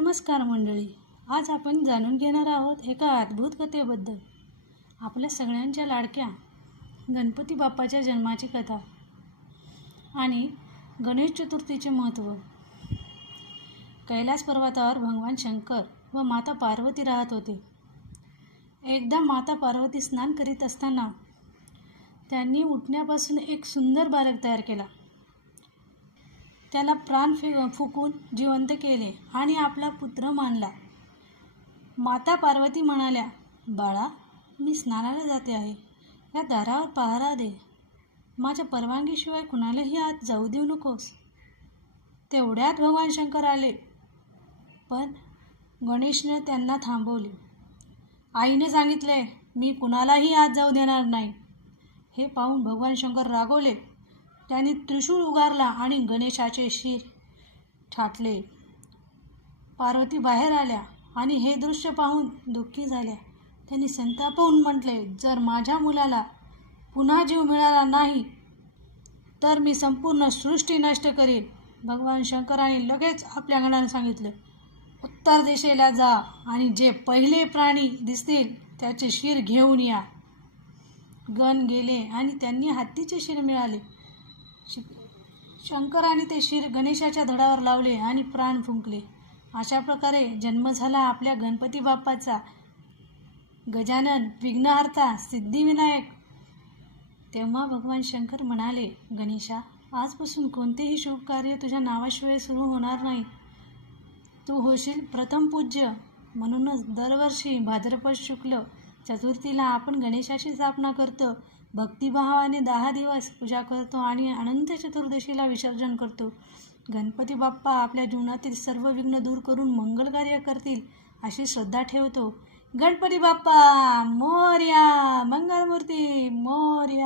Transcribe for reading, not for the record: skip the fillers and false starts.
नमस्कार मंडळी. आज आपण जाणून घेणार आहोत एका अद्भुत कथेबद्दल. आपल्या सगळ्यांच्या लाडक्या गणपती बाप्पाच्या जन्माची कथा आणि गणेश चतुर्थीचे महत्त्व. कैलास पर्वतावर भगवान शंकर व माता पार्वती राहत होते. एकदा माता पार्वती स्नान करीत असताना त्यांनी उठण्यापासून एक सुंदर बालक तयार केला. त्याला प्राण फुकून जिवंत केले आणि आपला पुत्र मानला. माता पार्वती म्हणाल्या, बाळा, मी स्नानाला जाते आहे. या दारावर पहारा दे. माझ्या परवानगीशिवाय कुणालाही आत जाऊ देऊ नकोस. तेवढ्यात भगवान शंकर आले, पण गणेशने त्यांना थांबवले. आईने सांगितले, मी कुणालाही आत जाऊ देणार नाही. हे पाहून भगवान शंकर रागवले. त्यांनी त्रिशूळ उगारला आणि गणेशाचे शिर छाटले. पार्वती बाहेर आल्या आणि हे दृश्य पाहून दुःखी झाल्या. त्यांनी संतापून म्हटले, जर माझ्या मुलाला पुन्हा जीव मिळाला नाही तर मी संपूर्ण सृष्टी नष्ट करीन. भगवान शंकराने लगेच आपल्या गणाने सांगितले, उत्तर दिशेला जा आणि जे पहिले प्राणी दिसतील त्याचे शिर घेऊन या. गण गेले आणि त्यांनी हत्तीचे शिर मिळाले. शंकराने ते शिर गणेशाच्या धडावर लावले आणि प्राण फुंकले. अशा प्रकारे जन्म झाला आपल्या गणपती बाप्पाचा. गजानन, विघ्नहर्ता, सिद्धिविनायक. तेव्हा भगवान शंकर म्हणाले, गणेशा, आजपासून कोणतेही शुभ कार्य तुझ्या नावाशिवाय सुरू होणार नाही. तू होशील प्रथम पूज्य. म्हणूनच दरवर्षी भाद्रपद शुक्ल चतुर्थीला आपण गणेशाची स्थापना करतो. भक्तिभावाने 10 दिवस पूजा करतो आणि अनंत चतुर्दशीला विसर्जन करतो. गणपती बाप्पा आपल्या जीवनातील सर्व विघ्न दूर करून मंगल कार्य करतील अशी श्रद्धा ठेवतो. गणपती बाप्पा मोरया. मंगलमूर्ती मोरया.